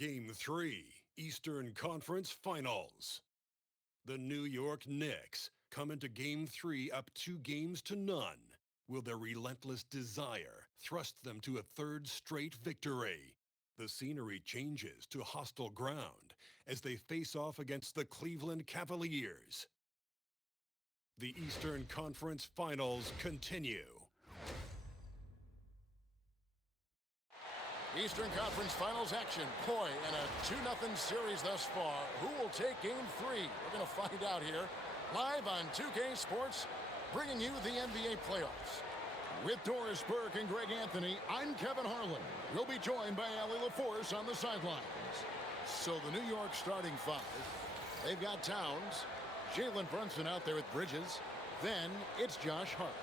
Game 3, Eastern Conference Finals. The New York Knicks come into Game 3 up 2-0. Will their relentless desire thrust them to a third straight victory? The scenery changes to hostile ground as they face off against the Cleveland Cavaliers. The Eastern Conference Finals continue. Eastern Conference Finals action. Boy, and a 2-0 series thus far. Who will take Game 3? We're going to find out here. Live on 2K Sports, bringing you the NBA playoffs. With Doris Burke and Greg Anthony, I'm Kevin Harlan. We'll be joined by Allie LaForce on the sidelines. So the New York starting five. They've got Towns, Jalen Brunson out there with Bridges. Then it's Josh Hart.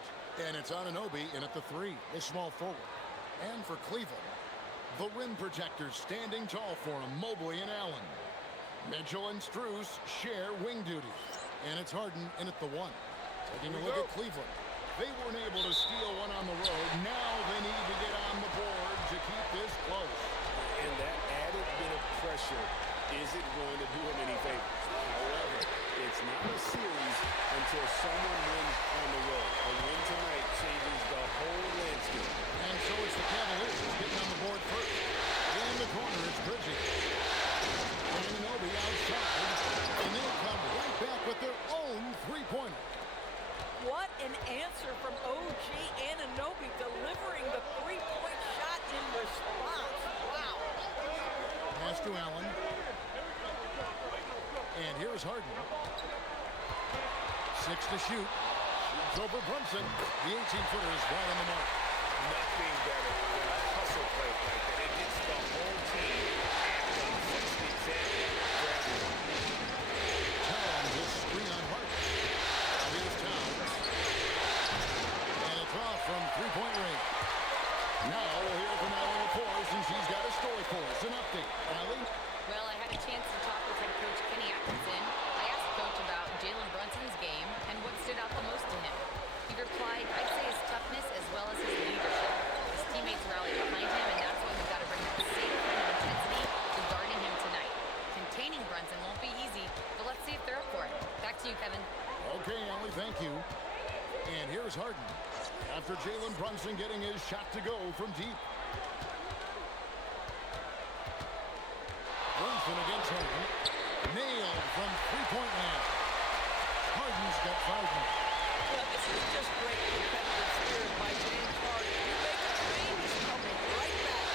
And it's Anunoby in at the 3, the small forward. And for Cleveland, the rim protectors standing tall for him, Mobley and Allen. Mitchell and Strus share wing duty. And it's Harden in at the 1. Taking a look at Cleveland. They weren't able to steal one on the road. Now they need to get on the board to keep this close. And that added bit of pressure isn't going to do them any favors. However, it's not a series until someone wins on the road. A win tonight changes the whole landscape. And so it's the Cavaliers getting on the board first. In the corner, it's Bridges. Anunoby outside. And they'll come right back with their own three-pointer. What an answer from OG Anunoby, delivering the three-point shot in response. Wow. Pass to Allen. And here's Harden. 6 to shoot. Shoots over Brunson. The 18-footer is right on the mark. Nothing better than a hustle play like that. It gets the whole team amped up. Sets the example for everyone. Towns will screen on Hart. Here's Towns. And it's off from three-point range. Now we'll hear from Allie LaForce, and she's got a story for us. An update. Allie? Well, I had a chance to talk with head coach Kenny Atkinson. I asked Coach about Jalen Brunson's game and what stood out the most to him. He replied, I'd say his toughness as well as his leadership. His teammates rallied behind him, and that's why we've got to bring the same kind of intensity to guarding him tonight. Containing Brunson won't be easy, but let's see if they're up for it. Back to you, Kevin. Okay, Allie, thank you. And here's Harden. After Jalen Brunson getting his shot to go from deep. Brunson against Harden. Nailed from three-point land. Harden's got 5 more. Well, this is just great competitive spirit by James Harden. You make a three, he's coming right back.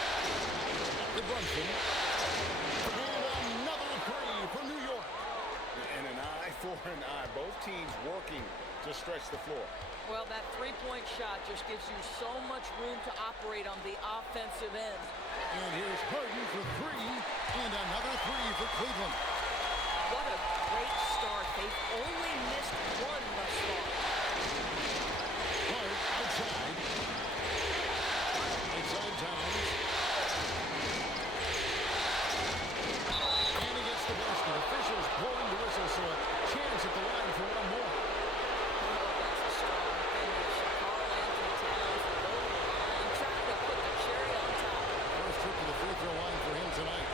To Brunson. And another three for New York. And an eye for an eye. Both teams working to stretch the floor. Well, that three-point shot just gives you so much room to operate on the offensive end. And here's Harden for 3, and another 3 for Cleveland. What a great start. They've only missed one thus far. Hart outside. Inside Towns. And he gets the basket. Officials blowing the whistle, so a chance at the line for one more. That's a strong finish. Carl Anthony Towns over the line, trying to put the cherry on top. First trip to the free throw line for him tonight.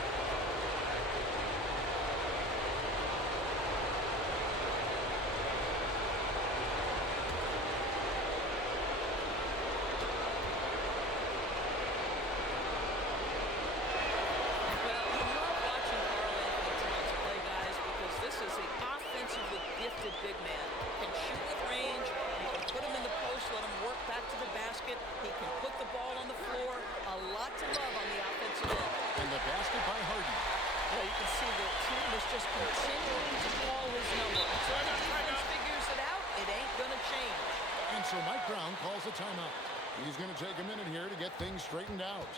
Well, you love watching Carl Anthony Towns play, guys, because this is an offensively gifted big man. Can shoot with range. You can put him in the post, let him work back to the basket. He can put the ball on the floor. A lot to love on the offensive end. And the basket by Harden. Well, you can see the team is just continuing to call his number. Until the defense figures it out, it ain't going to change. And so Mike Brown calls a timeout. He's going to take a minute here to get things straightened out.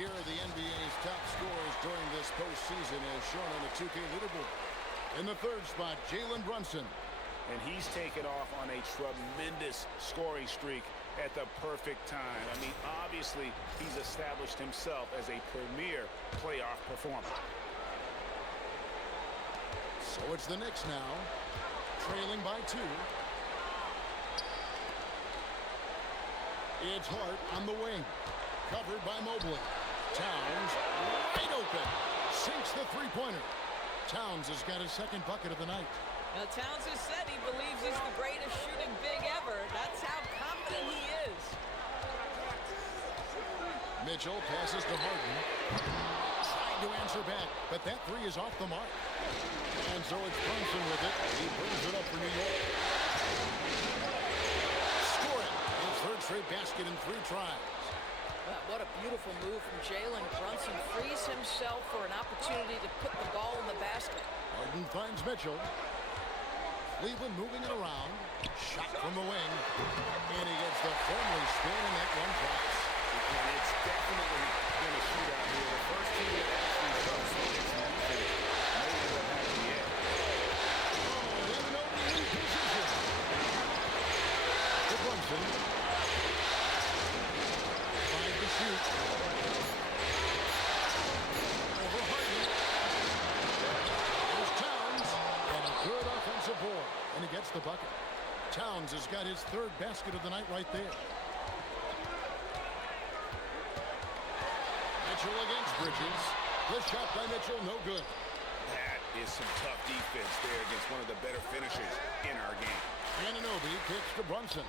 Here are the NBA's top scorers during this postseason as shown on the 2K leaderboard. In the third spot, Jalen Brunson. And he's taken off on a tremendous scoring streak at the perfect time. I mean, obviously, he's established himself as a premier playoff performer. So it's the Knicks now, trailing by 2. It's Hart on the wing, covered by Mobley. Towns, wide open, sinks the three-pointer. Towns has got his second bucket of the night. Now, Towns has said he believes he's the greatest shooting big ever. That's how confident he is. Mitchell passes to Harden. Trying to answer back, but that three is off the mark. And so it's Brunson with it. He brings it up for New York. Score it. His third straight basket in 3 tries. What a beautiful move from Jalen Brunson. Frees himself for an opportunity to put the ball in the basket. Harden finds Mitchell. Cleveland moving it around. Shot from the wing. And he gets the firmly spin, and that one drops. And it's definitely been a shootout here. The first team that actually showed some defense may end up having the edge. Oh, and an open in position. To Brunson. 5 to shoot. Over Harden. There's Towns. And a good offensive board. And he gets the bucket. Towns has got his third basket of the night right there. Mitchell against Bridges. The shot by Mitchell, no good. That is some tough defense there against one of the better finishers in our game. Anunoby kicks to Brunson.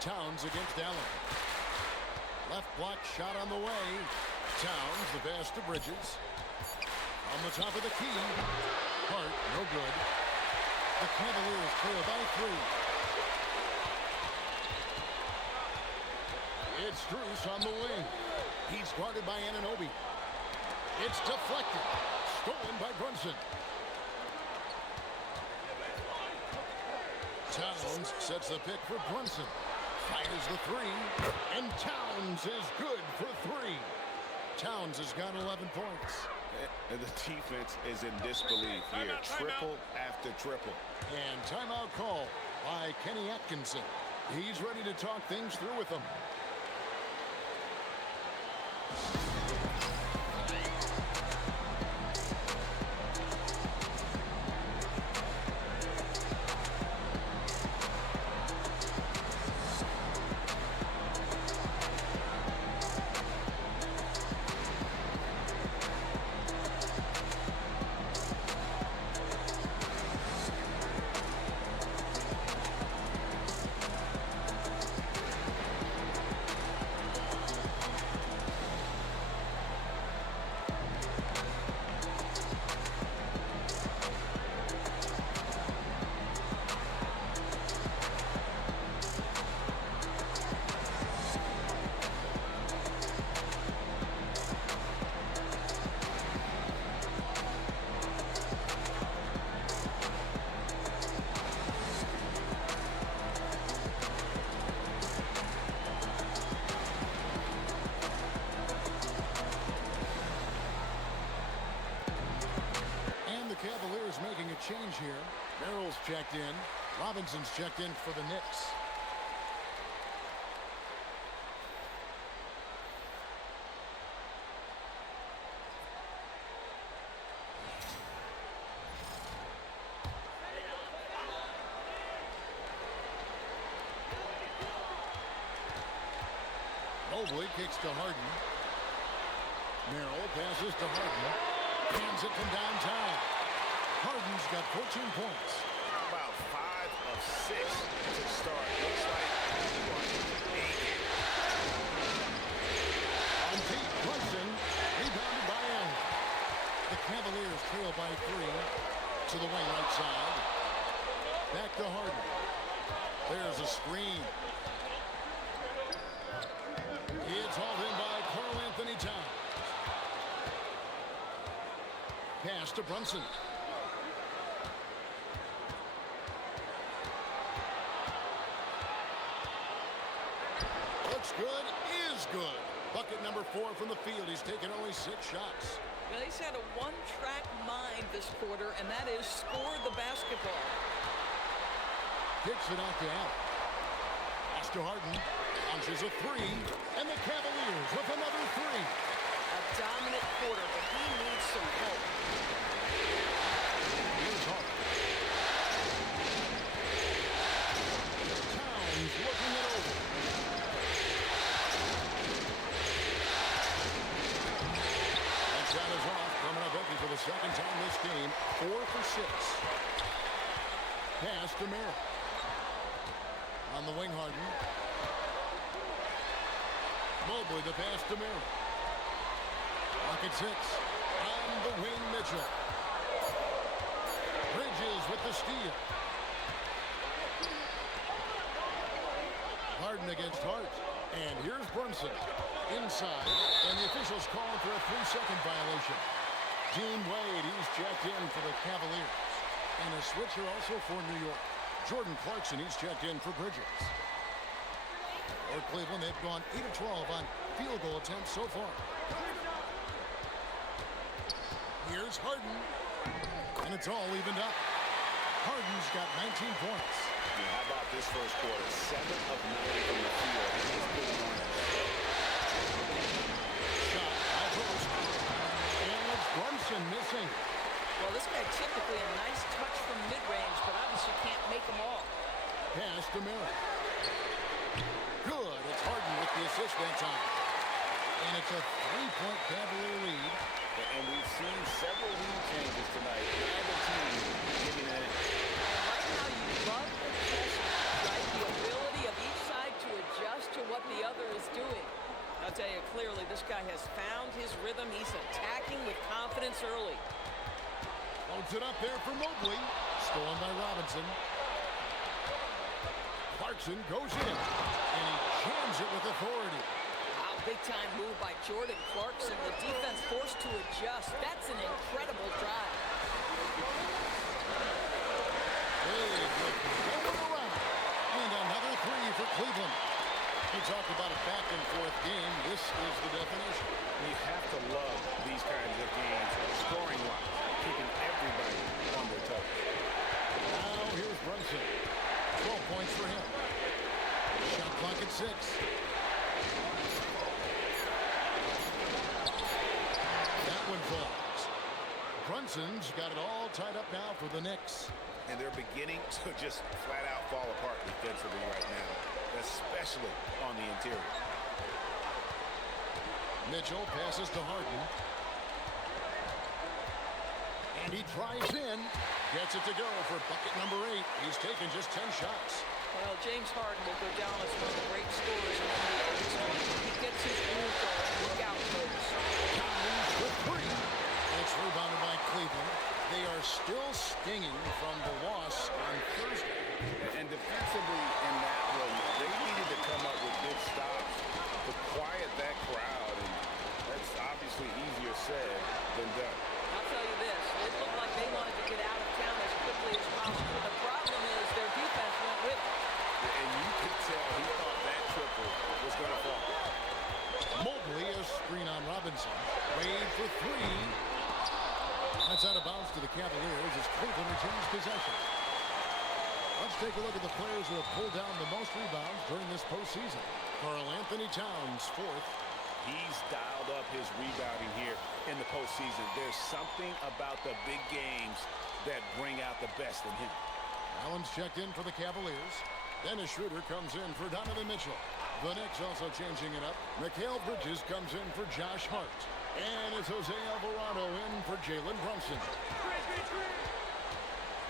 Towns against Allen. Left block shot on the way. Towns, the pass to Bridges. On the top of the key. Hart, no good. The Cavaliers trail by 3. It's Strus on the wing. He's guarded by Anunoby. It's deflected. Stolen by Brunson. Towns sets the pick for Brunson. Fires the 3. And Towns is good for 3. Towns has got 11 points. And the defense is in disbelief here. Triple after triple. And timeout call by Kenny Atkinson. He's ready to talk things through with them. Cavaliers making a change here. Merrill's checked in. Robinson's checked in for the Knicks. Mobley kicks to Harden. Merrill passes to Harden. Hands it from downtown. Harden's got 14 points. How about 5 of 6 to start? Looks like he wants to make it. On deep, Brunson, rebounded by Allen. The Cavaliers trail by 3 to the wing right side. Back to Harden. There's a screen. It's hauled in by Karl Anthony Towns. Pass to Brunson. Looks good good. Bucket number 4 from the field. He's taken only 6 shots. Well, he's had a one-track mind this quarter, and that is score the basketball. Kicks it out to Allen. Pass to Harden. Launches a 3. And the Cavaliers with another 3. A dominant quarter, but he needs some help. Here's Harden. Towns looking it over. That shot is off. Coming up empty for the second time this game. 4 for 6. Pass to Merrill. On the wing, Harden. Mobley the pass to Merrill. Pocket 6. On the wing, Mitchell. Bridges with the steal. Harden against Hart. And here's Brunson. Inside. And the officials calling for a 3-second violation. Dean Wade, he's checked in for the Cavaliers. And a switcher also for New York. Jordan Clarkson, he's checked in for Bridges. For Cleveland, they've gone 8 of 12 on field goal attempts so far. Here's Harden. And it's all evened up. Harden's got 19 points. Yeah, how about this first quarter? 7 of 9 from the field. He's putting on it. Shot by post. And it's Brunson missing. Well, this guy typically a nice touch from mid-range, but obviously can't make them all. Pass to Merrill. Good. It's Harden with the assist that time. And it's a 3-point Cavalier lead. And we've seen several lead changes tonight. Either team giving it. Right now, you love the pressure, right? The ability of each side to adjust to what the other is doing. I'll tell you clearly, this guy has found his rhythm. He's attacking with confidence early. Loads it up there for Mobley. Stolen by Robinson. Clarkson goes in. And he jams it with authority. Wow, big-time move by Jordan Clarkson. The defense forced to adjust. That's an incredible drive. Big look going around. And another 3 for Cleveland. We talked about a back-and-forth game. This is the definition. You have to love these kinds of games, scoring-wise, keeping everybody on their toes. Now here's Brunson. 12 points for him. Shot clock at 6. That one falls. Brunson's got it all tied up now for the Knicks. And they're beginning to just flat-out fall apart defensively right now, especially on the interior. Mitchell passes to Harden. And he drives in. Gets it to go for bucket number 8. He's taken just 10 shots. Well, James Harden will go down as one of the great scorers in the NBA. He gets his groove going. Look out, folks. Towns with 3. It's rebounded by Cleveland. They are still stinging from the loss on Thursday. And defensively in that one, they needed to come up with good stops to quiet that crowd. And that's obviously easier said than done. I'll tell you this. It looked like they wanted to get out of town as quickly as possible. The problem is their defense went with it. And you could tell he thought that triple was going to fall. Mobley, a screen on Robinson. Wade for 3. That's out of bounds to the Cavaliers as Cleveland retains possession. Let's take a look at the players who have pulled down the most rebounds during this postseason. Karl Anthony Towns, 4th. He's dialed up his rebounding here in the postseason. There's something about the big games that bring out the best in him. Allen's checked in for the Cavaliers. Dennis Schroeder comes in for Donovan Mitchell. The Knicks also changing it up. Mikal Bridges comes in for Josh Hart. And it's Jose Alvarado in for Jalen Brunson.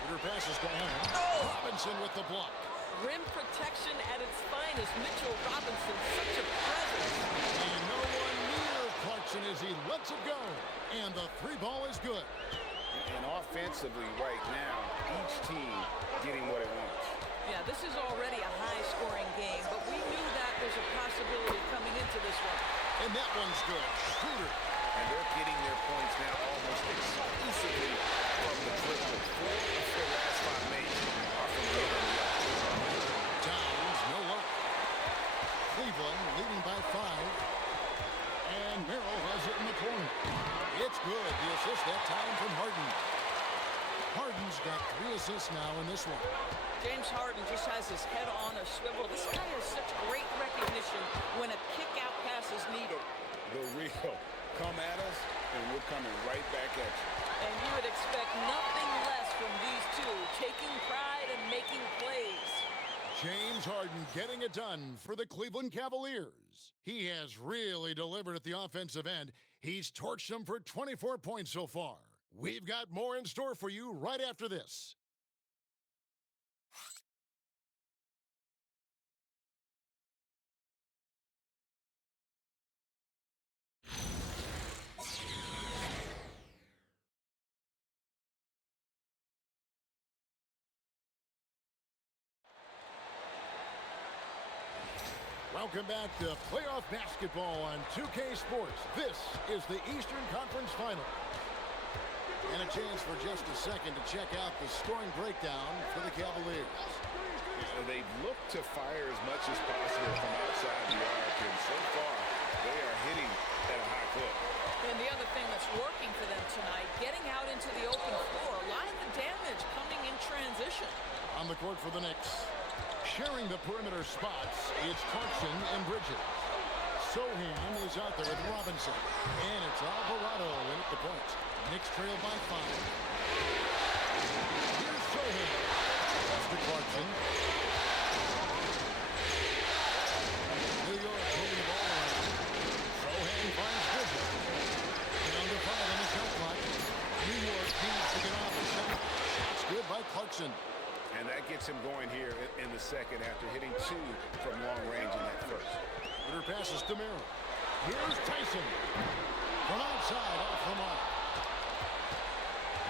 Schroeder passes to Allen. Robinson with the block. Rim protection at its finest. Mitchell Robinson, such a presence. And no one near Clarkson as he lets it go. And the 3 ball is good. And offensively right now, each team getting what it wants. Yeah, this is already a high-scoring game, but we knew that was a possibility coming into this one. And that one's good. Schroeder. And they're getting their points now almost exclusively from the triple. 4 of their last 5 mates are from the other. Towns, no luck. Cleveland leading by 5. assists now in this one. James Harden just has his head on a swivel. This guy has such great recognition when a kick-out pass is needed. The real. Come at us, and we're coming right back at you. And you would expect nothing less from these two, taking pride and making plays. James Harden getting it done for the Cleveland Cavaliers. He has really delivered at the offensive end. He's torched them for 24 points so far. We've got more in store for you right after this. Welcome back to playoff basketball on 2K Sports. This is the Eastern Conference Final. And a chance for just a second to check out the scoring breakdown for the Cavaliers. They've looked to fire as much as possible from outside the arc, and so far, they are hitting at a high clip. And the other thing that's working for them tonight, getting out into the open floor. A lot of the damage coming in transition. On the court for the Knicks, sharing the perimeter spots, it's Clarkson and Bridges. Sohan is out there with Robinson. And it's Alvarado in at the point. Knicks trail by 5. Here's Sohan. That's to Clarkson. New York moving the ball around. Sohan finds Bridges. Down to 5 on the shot clock. New York needs to get off the shot. Shot's good by Clarkson. And that gets him going here in the second after hitting 2 from long range in that first. Hitter passes to Merrill. Here's Tyson. From outside, off the mark.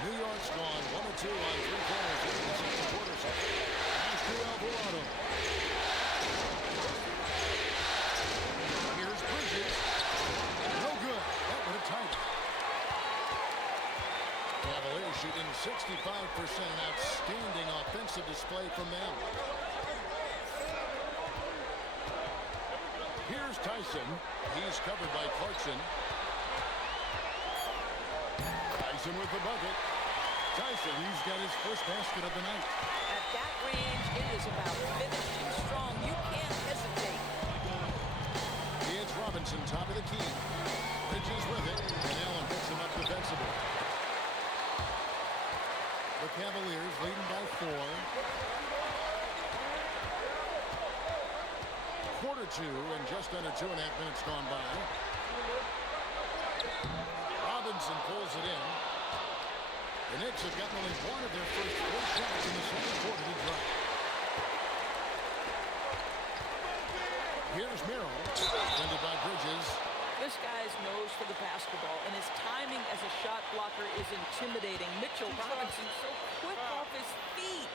New York's gone 1 of 2 on 3 corners in the second quarter. Pass to Alvarado. Here's Bridges. No good. That would have tied it. Cavaliers shooting 65%. An outstanding offensive display from them. Here's Tyson. He's covered by Clarkson. Tyson with the bucket. Tyson, he's got his first basket of the night. At that range, it is about finishing strong. You can't hesitate. It's Robinson, top of the key. Bridges with it, and Allen picks him up defensively. The Cavaliers leading by 4. Quarter 2 and just under 2.5 minutes gone by. Robinson pulls it in. The Knicks have gotten only 1 of their first 4 shots in the second quarter to drop. Here's Merrill, defended by Bridges. This guy's nose for the basketball, and his timing as a shot blocker is intimidating. Mitchell Robinson so quick off his feet.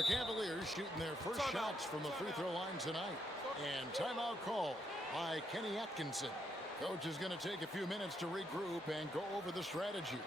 The Cavaliers shooting their first shots from the free throw line tonight. And timeout call by Kenny Atkinson. Coach is going to take a few minutes to regroup and go over the strategy.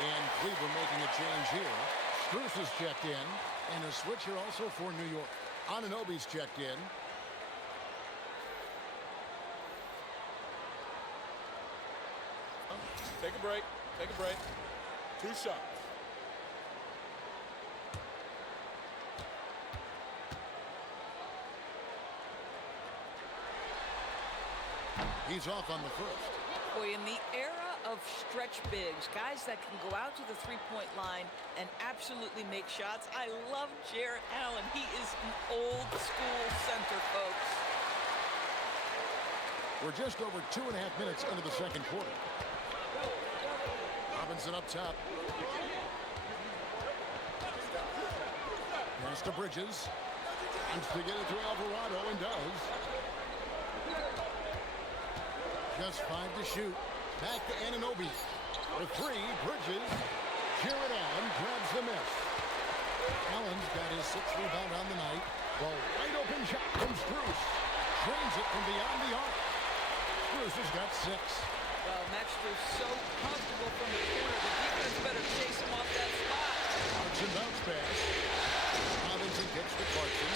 And Cleveland making a change here. Strus is checked in. And a switcher also for New York. Anunoby's checked in. Take a break. Take a break. 2 shots. He's off on the first. Boy, in the era of stretch bigs, guys that can go out to the three-point line and absolutely make shots, I love Jarrett Allen. He is an old-school center, folks. We're just over 2.5 minutes into the second quarter. Robinson up top. Pass to Bridges. Wants to get it to Alvarado and does. Just 5 to shoot. Back to Anunoby. For 3, Bridges. Jarrett Allen grabs the miss. Allen's got his 6th rebound on the night. The wide open shot from Strus. Drains it from beyond the arc. Strus has got 6. Well, Maxter's so comfortable from the corner. The defense better chase him off that spot. Clarkson bounce pass. Robinson gets to Clarkson.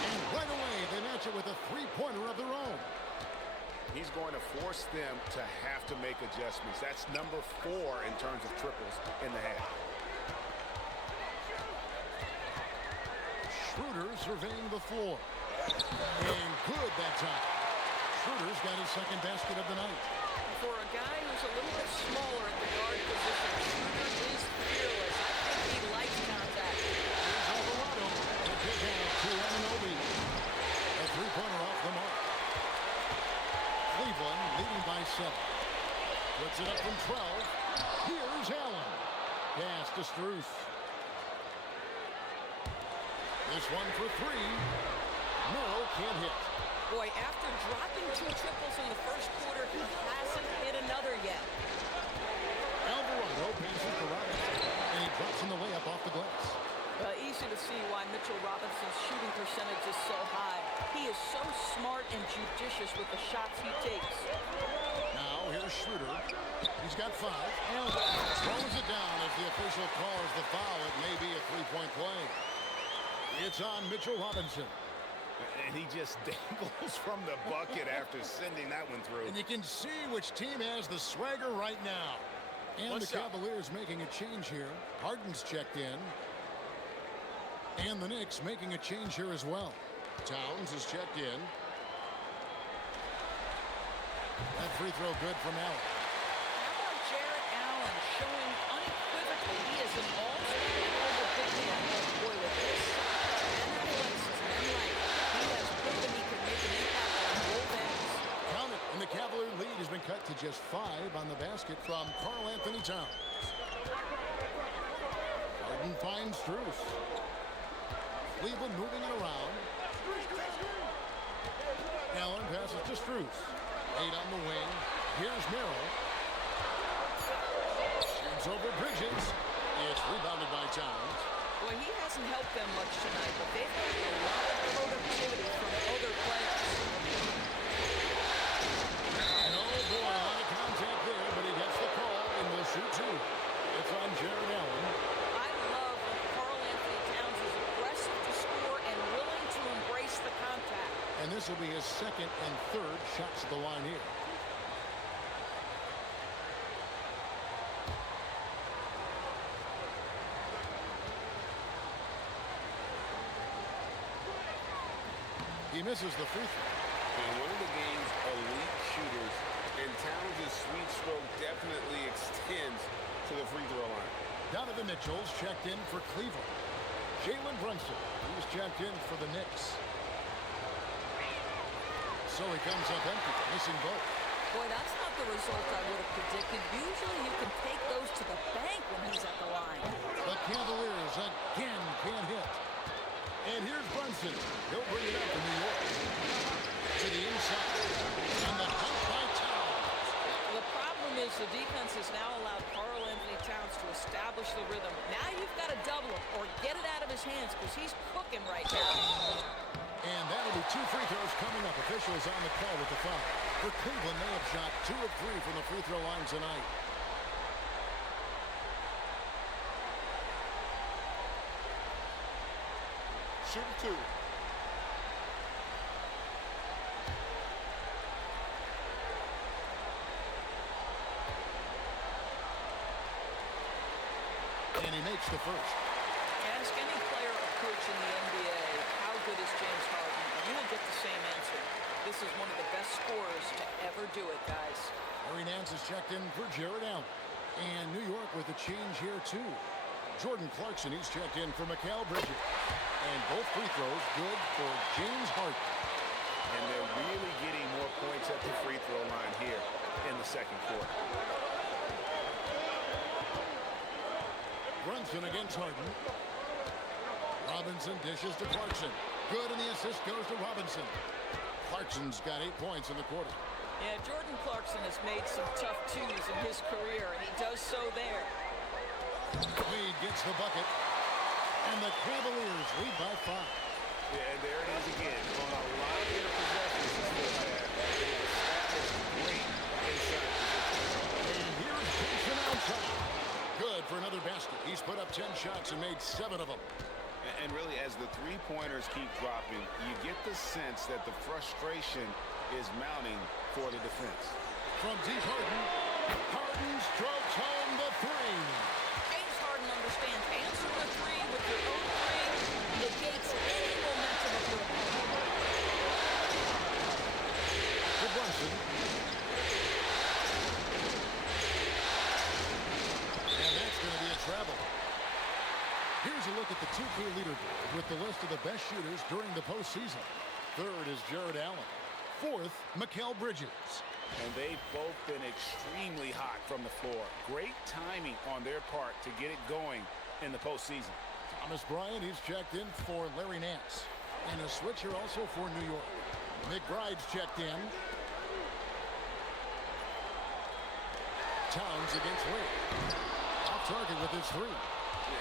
And right away, they match it with a three-pointer of their own. He's going to force them to have to make adjustments. That's number 4 in terms of triples in the half. Schroeder surveying the floor. And good that time. Schroeder's got his 2nd basket of the night. For a guy who's a little bit smaller at the guard position, Schroeder is fearless. I think he likes contact. Here's Alvarado. The kick out to Anunoby. A three-pointer off the mark. Cleveland leading by 7. Puts it up from 12. Here's Allen. Pass to Strus. This one for 3. Merrill can't hit. Boy, after dropping 2 triples in the first quarter, he hasn't hit another yet. Alvarado passes to Robinson, and he drops in the layup off the glass. Easy to see why Mitchell Robinson's shooting percentage is so high. He is so smart and judicious with the shots he takes. Now here's Schroeder. He's got 5. Throws it down as the official calls the foul. It may be a three-point play. It's on Mitchell Robinson. And he just dangles from the bucket after sending that one through. And you can see which team has the swagger right now. And the Cavaliers making a change here. Harden's checked in. And the Knicks making a change here as well. Towns is checked in. That free throw good from Allen. How about Jarrett Allen showing unequivocally he is an all-star global big man. Boy, with his size and athleticism and length, he has proven he can make an impact on both ends. Count it, and the Cavalier lead has been cut to just 5 on the basket from Karl Anthony Towns. Harden finds Strus. Cleveland moving it around. Allen passes to Strus. 8 on the wing. Here's Merrill. Shoots over Bridges. It's rebounded by Towns. Boy, he hasn't helped them much tonight, but they've got a lot of productivity from other players. And oh boy, a lot of contact there, but he gets the call and will shoot 2. It's on Jarrett Allen. I love when Karl Anthony Towns is aggressive to score and willing to embrace the contact. And this will be his 2nd and 3rd shots at the line here. He misses the free throw. And one of the game's elite shooters, and Towns' sweet stroke definitely extends to the free throw line. Donovan Mitchell's checked in for Cleveland. Jalen Brunson, he's checked in for the Knicks. So he comes up empty, missing both. Boy, that's not the result I would have predicted. Usually you can take those to the bank when he's at the line. The Cavaliers again can't hit. And here's Brunson. He'll bring it up in New York. To the inside. And the help by Towns. The problem is the defense has now allowed Karl Anthony Towns to establish the rhythm. Now you've got to double him or get it out of his hands because he's cooking right now. And that'll be 2 free throws coming up. Officials on the call with the foul. For Cleveland, they have shot 2 of 3 from the free throw line tonight. Shooting 2. And he makes the first. Ask any player or coach in the NBA, how good is James Harden, and you will get the same answer. This is one of the best scorers to ever do it, guys. Larry Nance is checked in for Jared Allen. And New York with a change here, too. Jordan Clarkson, he's checked in for Mikal Bridges. And both free throws good for James Harden. And they're really getting more points at the free throw line here in the second quarter. Brunson against Harden. Robinson dishes to Clarkson. Good, and the assist goes to Robinson. Clarkson's got 8 points in the quarter. Yeah, Jordan Clarkson has made some tough twos in his career, and he does so there. Wade gets the bucket, and the Cavaliers lead by 5. Yeah, and there it is again. On a lot of their possessions this first half, they've established great inside position. And here's Jason outside. Good for another basket. He's put up 10 shots and made 7 of them. And really, as the three-pointers keep dropping, you get the sense that the frustration is mounting for the defense. From deep Harden, Harden strokes home the 3. James Harden understands answer the 3 with your own 3 negates any momentum of your opponent. To Brunson. And that's going to be a travel. Here's a look at the 2K leaderboard with the list of the best shooters during the postseason. Third is Jared Allen. Fourth, Mikal Bridges. And they've both been extremely hot from the floor. Great timing on their part to get it going in the postseason. Thomas Bryant, he's checked in for Larry Nance. And a switch here also for New York. McBride's checked in. Towns against Wade. Off target with his 3.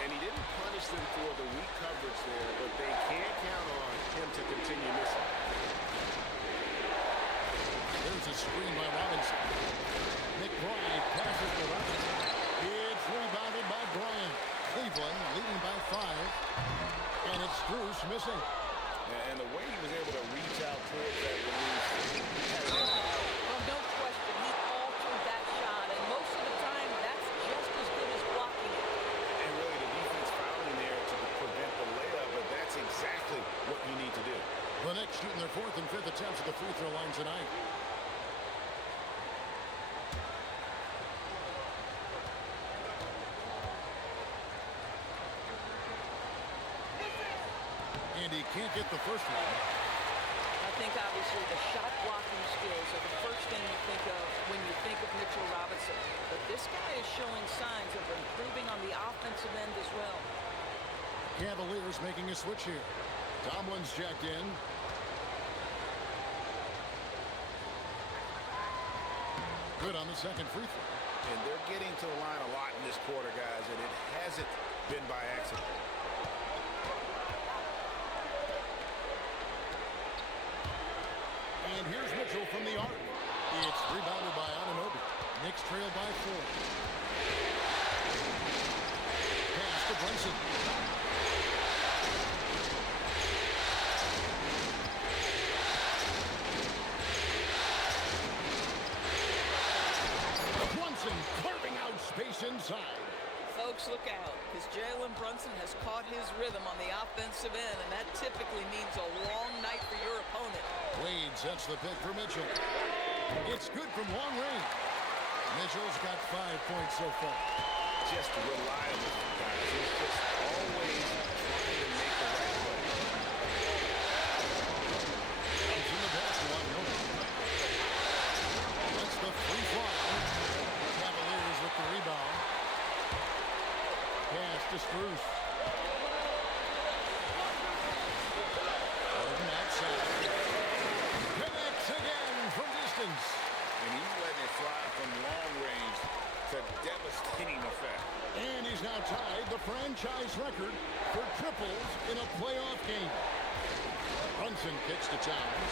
And he didn't punish them for the weak coverage there, but they can't count on him to continue missing. There's a screen by Robinson. McBride passes to Robinson. It's rebounded by Bryant. Cleveland leading by 5. And it's Strus missing. And the way he was able to reach out towards that release had an impact. Well, no question, he altered that shot, and most of the time, that's just as good as blocking it. And really, the defense fouling there to prevent the layup, but that's exactly what you need to do. The Knicks shooting their 4th and 5th attempts at the free throw line tonight. And he can't get the first one. I think, obviously, the shot blocking skills are the first thing you think of when you think of Mitchell Robinson. But this guy is showing signs of improving on the offensive end as well. Cavaliers making a switch here. Tomlin's checked in. Good on the second free throw. And they're getting to the line a lot in this quarter, guys, and it hasn't been by accident. And here's Mitchell from the arc. It's rebounded by Anunoby. Knicks trail by 4. Pass to Brunson. Brunson carving out space inside. Folks, look out, because Jalen Brunson has caught his rhythm on the offensive end, and that typically means a long night for your opponent. Wade sets the pick for Mitchell. It's good from long range. Mitchell's got 5 points so far. Just reliable, guys. He's just always trying to make the right play. Comes in the basket on Noble. That's the free fly. Cavaliers with the rebound. Pass to Strus. Harden outside. Connects again from distance. And he's letting it fly from long range to devastating effect. And he's now tied the franchise record for triples in a playoff game. Brunson kicks to Towns.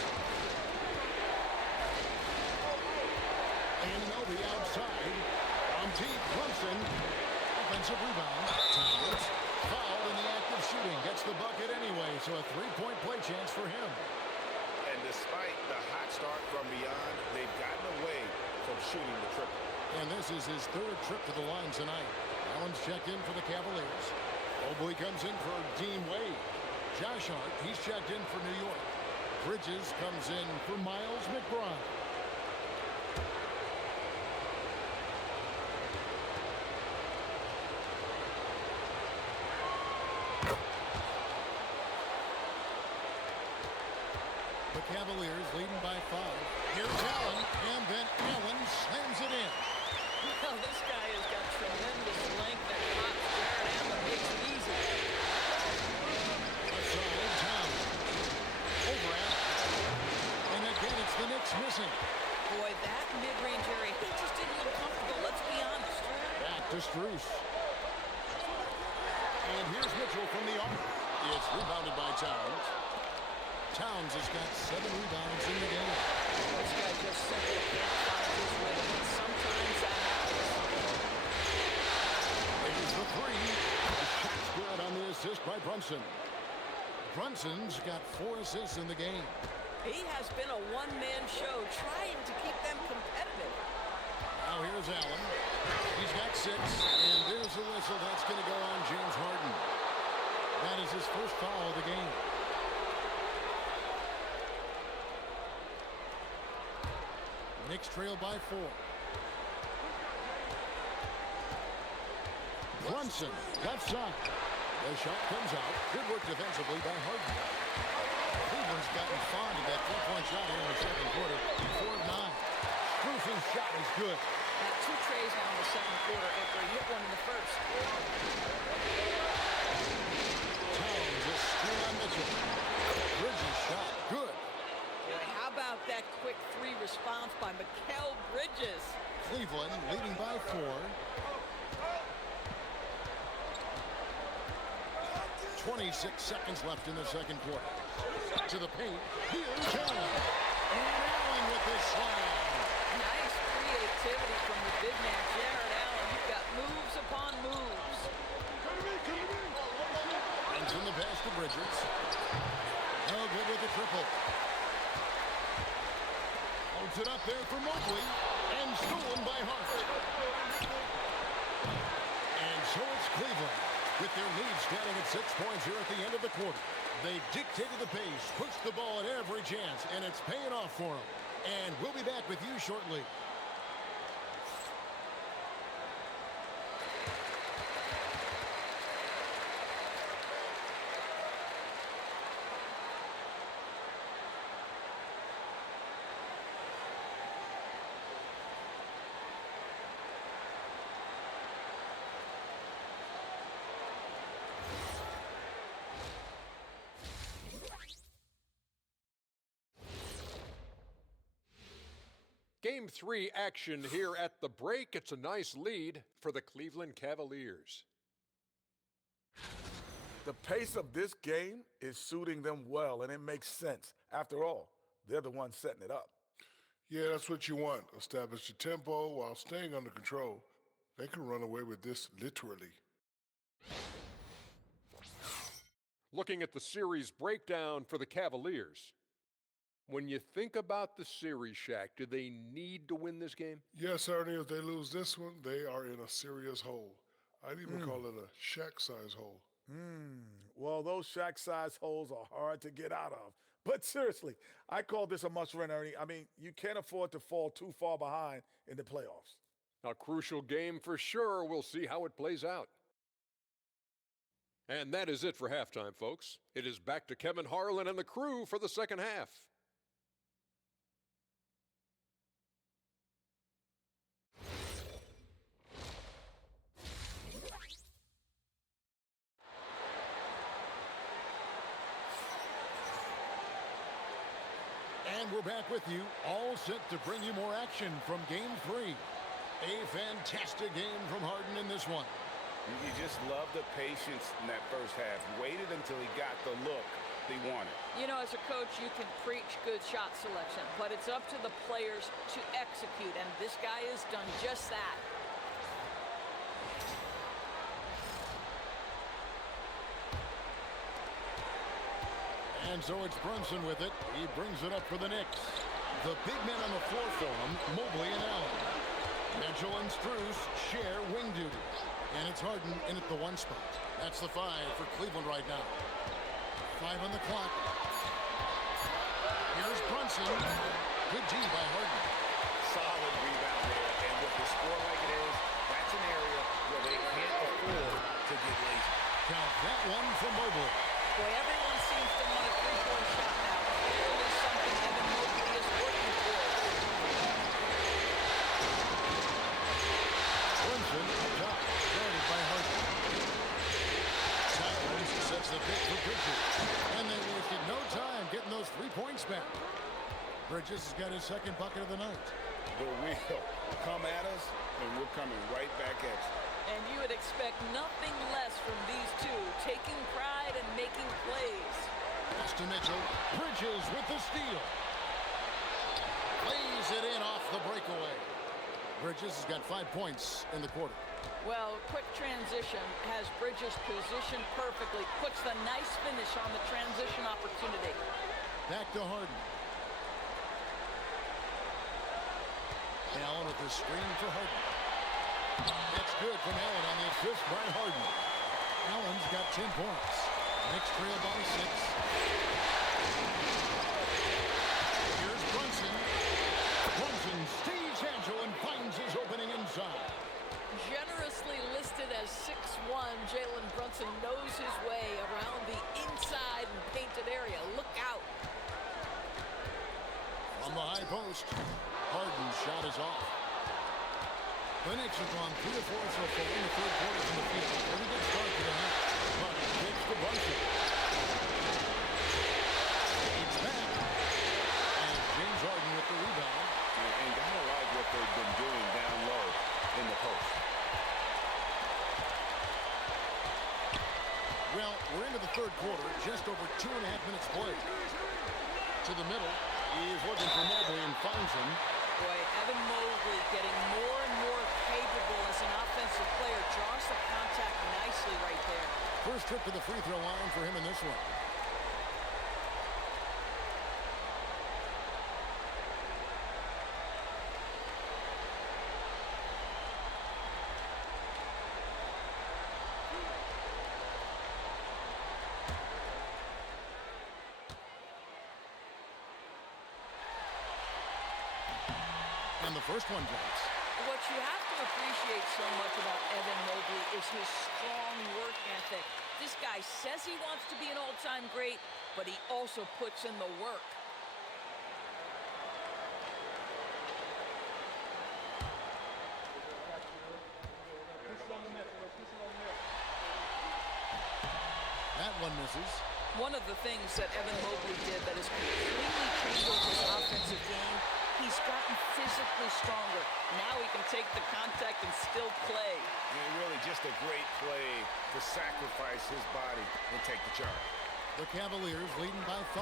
Anunoby outside. On deep, Brunson. Offensive rebound. Towns. Fouled in the act of shooting. Gets the bucket anyway, so a 3-point play chance for him. And despite the hot start from beyond, they've gotten away from shooting the triple. And this is his 3rd trip to the line tonight. Allen's checked in for the Cavaliers. Mobley comes in for Dean Wade. Josh Hart, he's checked in for New York. Bridges comes in for Miles McBride. The Cavaliers leading by 5. Here's Allen, and then Allen slams it in. Well, this guy has got tremendous length and pops. Jared Allen makes it easy. Outside Towns. Over Allen. And again, it's the Knicks missing. Boy, that mid-range area, he just didn't look comfortable. Let's be honest. Back to Strus. And here's Mitchell from the arc. It's rebounded by Towns. Towns has got 7 rebounds in the game. This guy just simply can't find his rhythm, but sometimes that happens. There's the 3. The shot's good on the assist by Brunson. Brunson's got 4 assists in the game. He has been a one-man show trying to keep them competitive. Now here's Allen. He's got 6, and there's a whistle. That's going to go on James Harden. That is his first foul of the game. Knicks trail by 4. Brunson, left side. The shot comes out. Good work defensively by Harden. Cleveland's gotten fond of that 3-point shot here in the second quarter. 4 of 9. Strus's shot is good. Got 2 trays now in the second quarter after he hit one in the first. Towns is screwed on Mitchell. Bridges shot good. Boy, how about that quick 3 response by Mikal Bridges? Cleveland leading by 4. 26 seconds left in the second quarter. To the paint. Here's Allen. And Allen with the slam. Nice creativity from the big man, Jared Allen. You've got moves upon moves. Brings in the pass to Bridges. No good with the triple. Holds it up there for Mobley. And stolen by Hart. And so it's Cleveland with their lead standing at 6 points here at the end of the quarter. They dictated the pace, pushed the ball at every chance, and it's paying off for them. And we'll be back with you shortly. Game 3 action here at the break. It's a nice lead for the Cleveland Cavaliers. The pace of this game is suiting them well, and it makes sense. After all, they're the ones setting it up. Yeah, that's what you want. Establish the tempo while staying under control. They can run away with this literally. Looking at the series breakdown for the Cavaliers. When you think about the series, Shaq, do they need to win this game? Yes, Ernie, if they lose this one, they are in a serious hole. I'd even call it a Shaq-size hole. Well, those Shaq-size holes are hard to get out of. But seriously, I call this a must-win, Ernie. I mean, you can't afford to fall too far behind in the playoffs. A crucial game for sure. We'll see how it plays out. And that is it for halftime, folks. It is back to Kevin Harlan and the crew for the second half. And we're back with you, all set to bring you more action from Game 3. A fantastic game from Harden in this one. You just love the patience in that first half. Waited until he got the look he wanted. You know, as a coach, you can preach good shot selection, but it's up to the players to execute, and this guy has done just that. And so it's Brunson with it. He brings it up for the Knicks. The big men on the floor for him, Mobley and Allen. Mitchell and Strus share wing duty. And it's Harden in at the 1 spot. That's the 5 for Cleveland right now. 5 on the clock. Brunson. Good D by Harden. Solid rebound there. And with the score like it is, that's an area where they can't afford to get lazy. Count that one for Mobley. Boy, everyone seems to want a three-point shot now. Clearly something Evan Mobley is working towards. Brunson up top, guarded by Harden. Towns sets the pick for Bridges. And they wasted no time getting those 3 points back. Bridges has got his second bucket of the night. The wheel come at us, and we're coming right back at you. And you would expect nothing less from these two, taking pride and making plays. Pass to Mitchell. Bridges with the steal. Lays it in off the breakaway. Bridges has got 5 points in the quarter. Well, quick transition has Bridges positioned perfectly, puts the nice finish on the transition opportunity. Back to Harden. Allen with the screen for Harden. That's good from Allen on the assist by Harden. Allen's got 10 points. Knicks trail by 6. Here's Brunson. Brunson stays agile and finds his opening inside. Generously listed as 6'1", Jalen Brunson knows his way around the inside and painted area. Look out. From the high post, Harden's shot is off. The Knicks have gone 3 or 4 so far in the third quarter from the field. Pretty good start to the half. But takes the Brunson. It's back. And James Harden with the rebound. And gotta like what they've been doing down low in the post. Well, we're into the third quarter. Just over 2.5 minutes played. To the middle. He is looking for Mobley and finds him. Boy, Evan Mobley getting more and more capable as an offensive player. Draws the contact nicely right there. First trip to the free throw line for him in this one. And the first one drops. What you have to appreciate so much about Evan Mobley is his strong work ethic. This guy says he wants to be an all-time great, but he also puts in the work. That one misses. One of the things that Evan Mobley did that has completely changed his offensive game, he's gotten physically stronger. Now he can take the contact and still play. And really just a great play to sacrifice his body and take the charge. The Cavaliers leading by 5.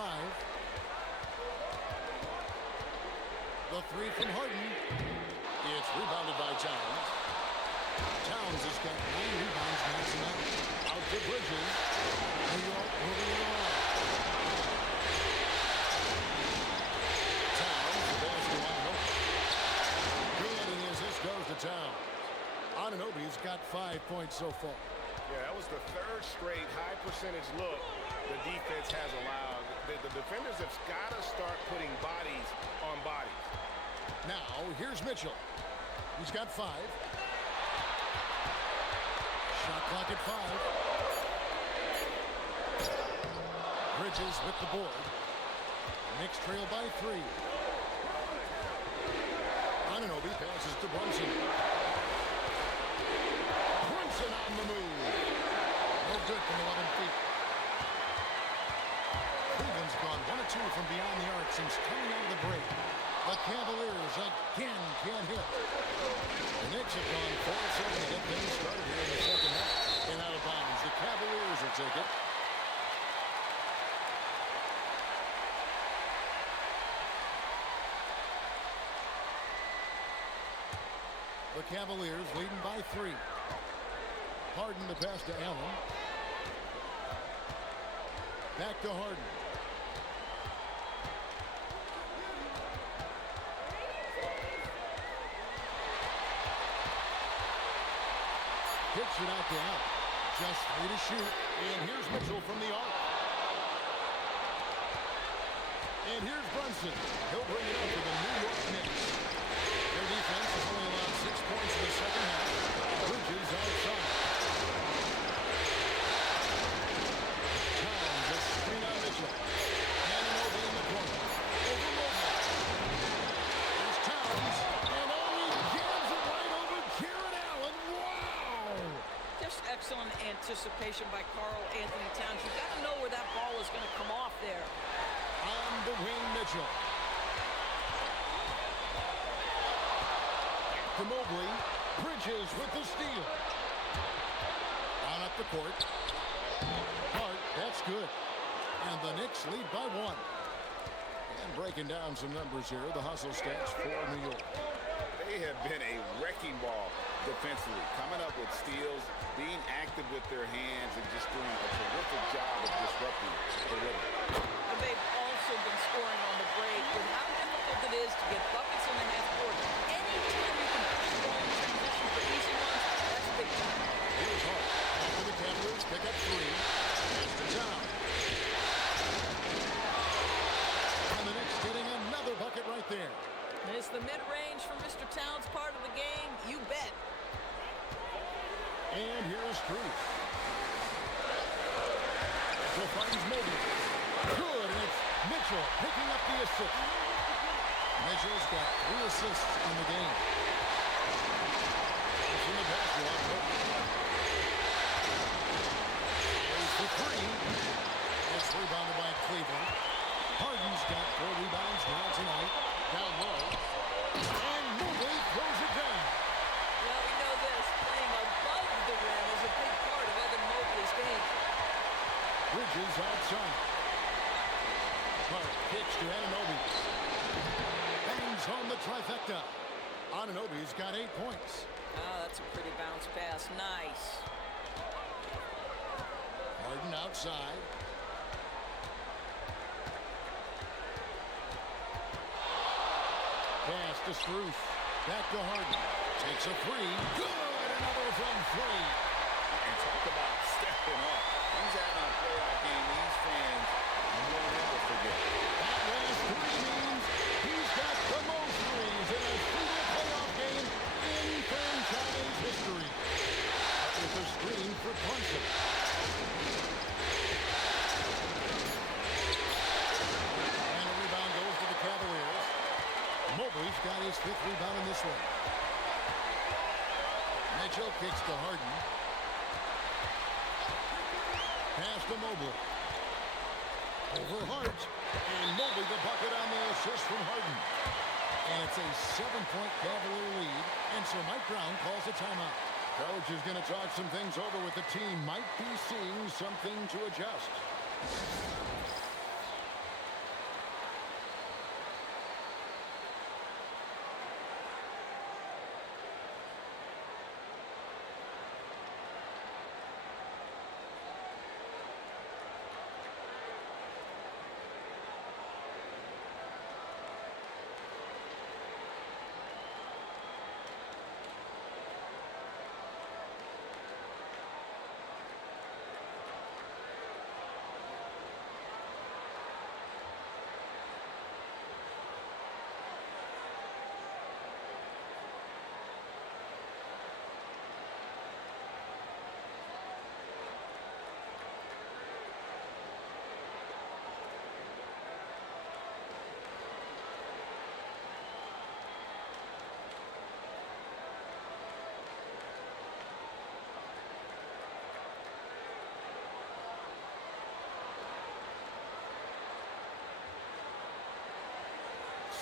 The 3 from Harden. It's rebounded by Towns. Towns has got 9 rebounds now tonight. Out to Bridges. New York moving it on. Towns, the basket on Anunoby. Good, and the assist goes to Towns. Anunoby's got 5 points so far. Yeah, that was the third straight high percentage look the defense has allowed. The defenders have got to start putting bodies on bodies. Now, here's Mitchell. He's got 5. Shot clock at 5. Bridges with the board. Knicks trail by 3. Anunoby passes to Brunson. Brunson on the move. No good from 11 feet. Cleveland's gone 1 of 2 from beyond the arc since coming out of the break. The Cavaliers again can't hit. The Knicks have gone 4 of 7 to get things started here in the second half. And out of bounds. The Cavaliers will take it. The Cavaliers leading by 3. Harden the pass to Allen. Back to Harden. Kicks it out to Allen. Just 3 to shoot. And here's Mitchell from the arc. And And here's Brunson. He'll bring it up for the New York Knicks. Their defense has only allowed 6 points in the second half. Bridges outside. Towns a screen on Mitchell. And an over in the corner. Over Mobley. Here's Towns. And only jams it right over Jared Allen. Wow! Just excellent anticipation by Karl Anthony Towns. You've got to know where that ball is going to come off there. On the wing, Mitchell. To Mobley. Bridges with the steal. On up the court. Hart, that's good. And the Knicks lead by 1. And breaking down some numbers here, the hustle stats for New York. They have been a wrecking ball defensively, coming up with steals, being active with their hands, and just doing a terrific job of disrupting the rhythm. But they've also been scoring on the break. With how difficult it is to get buckets in the half court, anytime you can push the ball in transition for easy ones, that's big time. Here's Hart. After the Cavaliers pick up 3. Here's the Towns. And the Knicks getting another bucket right there. And it's the mid-range from Mr. Towns part of the game. You bet. And here's Struce. Mitchell finds Mobley. Good, and it's Mitchell picking up the assist. Mitchell's got 3 assists in the game. He's in the basket on Mobley. There's the 3. It's rebounded by Cleveland. Harden's got 4 rebounds now tonight. Down low. And Mobley throws it down. Well, we know this. Playing above the rim is a big part of Evan Mobley's game. Bridges outside. Hart kicks to Anunoby. Bangs home the trifecta. Anunoby's got 8 points. Oh, that's a pretty bounce pass. Nice. Harden outside. Pass to Struce. Back to Harden. Takes a 3. Good! Another from 3. And talk about stepping up. He's having a playoff game these fans won't ever forget. That last 3 means he's got the most threes in a single playoff game in franchise history. With a screen for Brunson. And a rebound goes to the Cavaliers. Mobley's got his 5th rebound in this one. Mitchell kicks to Harden. Pass to Mobley. Over Hart. And Mobley the bucket on the assist from Harden. And it's a 7-point Cavalier lead. And so Mike Brown calls a timeout. Coach is going to talk some things over with the team. Might be seeing something to adjust.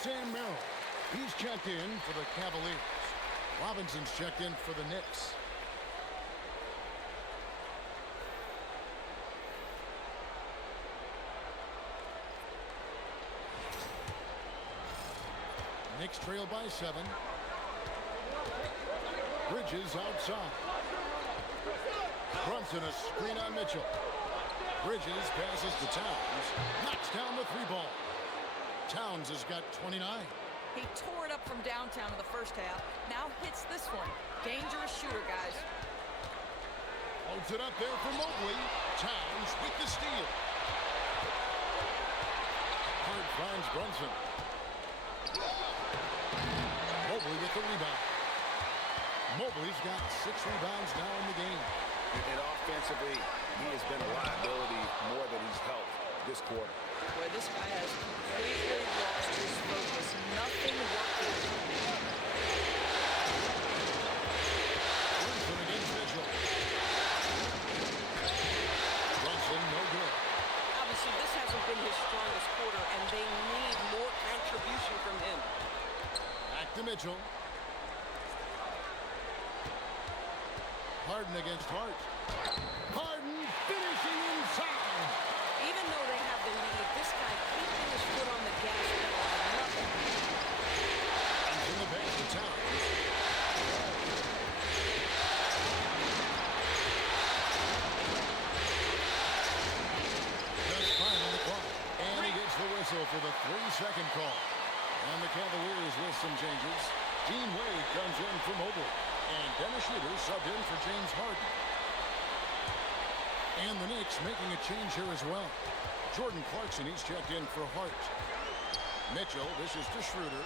Sam Merrill. He's checked in for the Cavaliers. Robinson's checked in for the Knicks. Knicks trail by 7. Bridges outside. Brunson a screen on Mitchell. Bridges passes to Towns. Knocks down the 3-ball. Towns has got 29. He tore it up from downtown in the first half. Now hits this one. Dangerous shooter, guys. Holds it up there for Mobley. Towns with the steal. Hart finds Brunson. Mobley with the rebound. Mobley's got 6 rebounds now in the game. And offensively, he has been a liability more than he's helped this quarter. Boy, this guy has completely lost his focus. Nothing working. Brunson against Mitchell. Brunson, no good. Obviously, this hasn't been his strongest quarter, and they need more contribution from him. Back to Mitchell. Harden against Hart. Harden finishing inside. Even though they have the lead, this guy keeping his foot on the gas pedal on nothing. He's in the bench for Towns. Just 5 on the clock. And he gets the whistle for the 3-second call. And the Cavaliers with some changes. Dean Wade comes in for Mobley. And Dennis Schroeder subbed in for James Harden. And the Knicks making a change here as well. Jordan Clarkson, he's checked in for Hart. Mitchell, this is to Schroeder.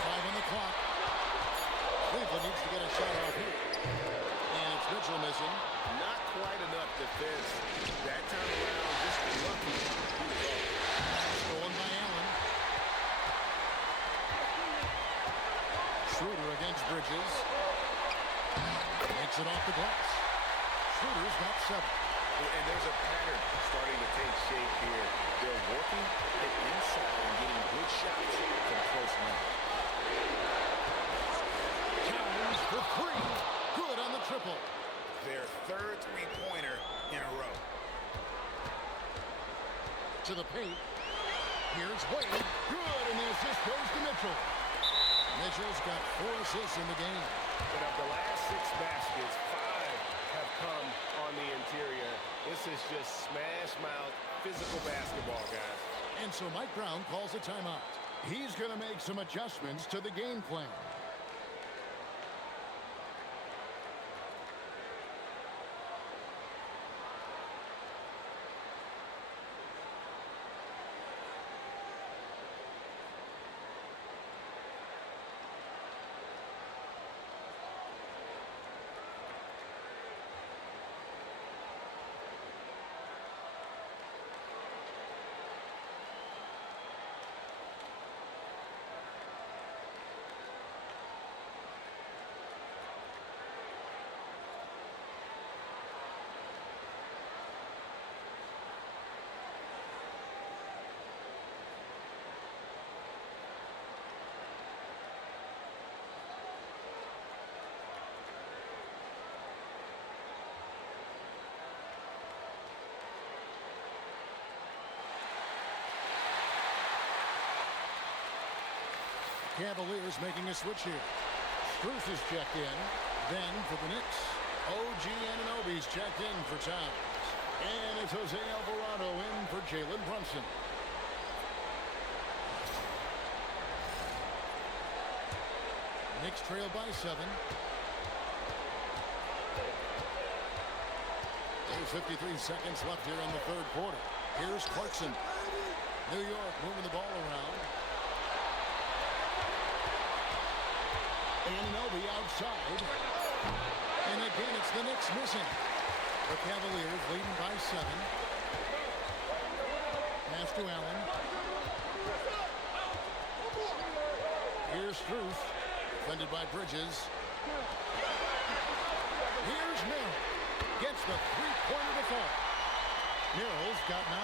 5 on the clock. Cleveland needs to get a shot off here. And it's Mitchell missing. Not quite enough defense. That time around, just lucky he was off. Stolen by Allen. Schroeder against Bridges. Makes it off the glass. Schroeder's got 7. And there's a pattern starting to take shape here. They're working it inside and getting good shots from close range. Towns for 3. Good on the triple. Their third three-pointer in a row. To the paint. Here's Wade. Good, and the assist goes to Mitchell. Mitchell's got 4 assists in the game. But of the last 6 baskets, 5 have come on the interior. This is just smash-mouth physical basketball, guys. And so Mike Brown calls a timeout. He's going to make some adjustments to the game plan. Cavaliers making a switch here. Strus is checked in. Then for the Knicks, OG Anunoby's checked in for Towns. And it's Jose Alvarado in for Jalen Brunson. Knicks trail by 7. There's 53 seconds left here in the third quarter. Here's Clarkson. New York moving the ball around. Anunoby outside. And again, it's the Knicks missing. The Cavaliers leading by 7. Pass to Allen. Here's Strus. Defended by Bridges. Here's Merrill. Gets the three-pointer to fall. Merrill's got 9.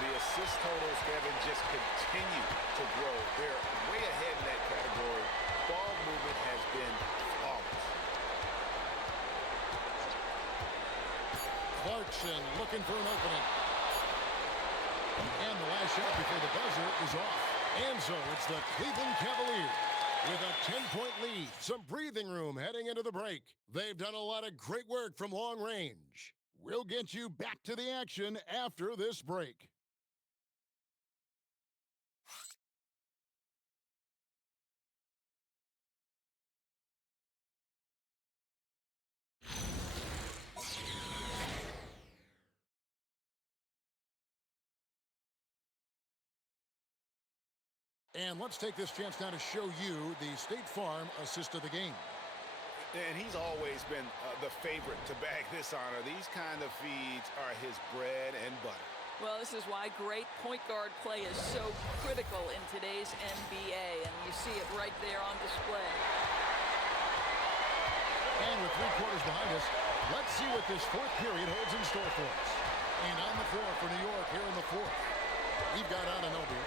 The assist totals, Kevin, just continue to grow. They're way ahead in that category. Ball movement has been flawless. Clarkson looking for an opening. And the last shot before the buzzer is off. And so it's the Cleveland Cavaliers with a 10-point lead. Some breathing room heading into the break. They've done a lot of great work from long range. We'll get you back to the action after this break. And let's take this chance now to show you the State Farm assist of the game. And he's always been the favorite to bag this honor. These kind of feeds are his bread and butter. Well, this is why great point guard play is so critical in today's NBA, and you see it right there on display. And with 3 quarters behind us, let's see what this fourth period holds in store for us. And on the floor for New York here in the fourth, we've got Anunoby,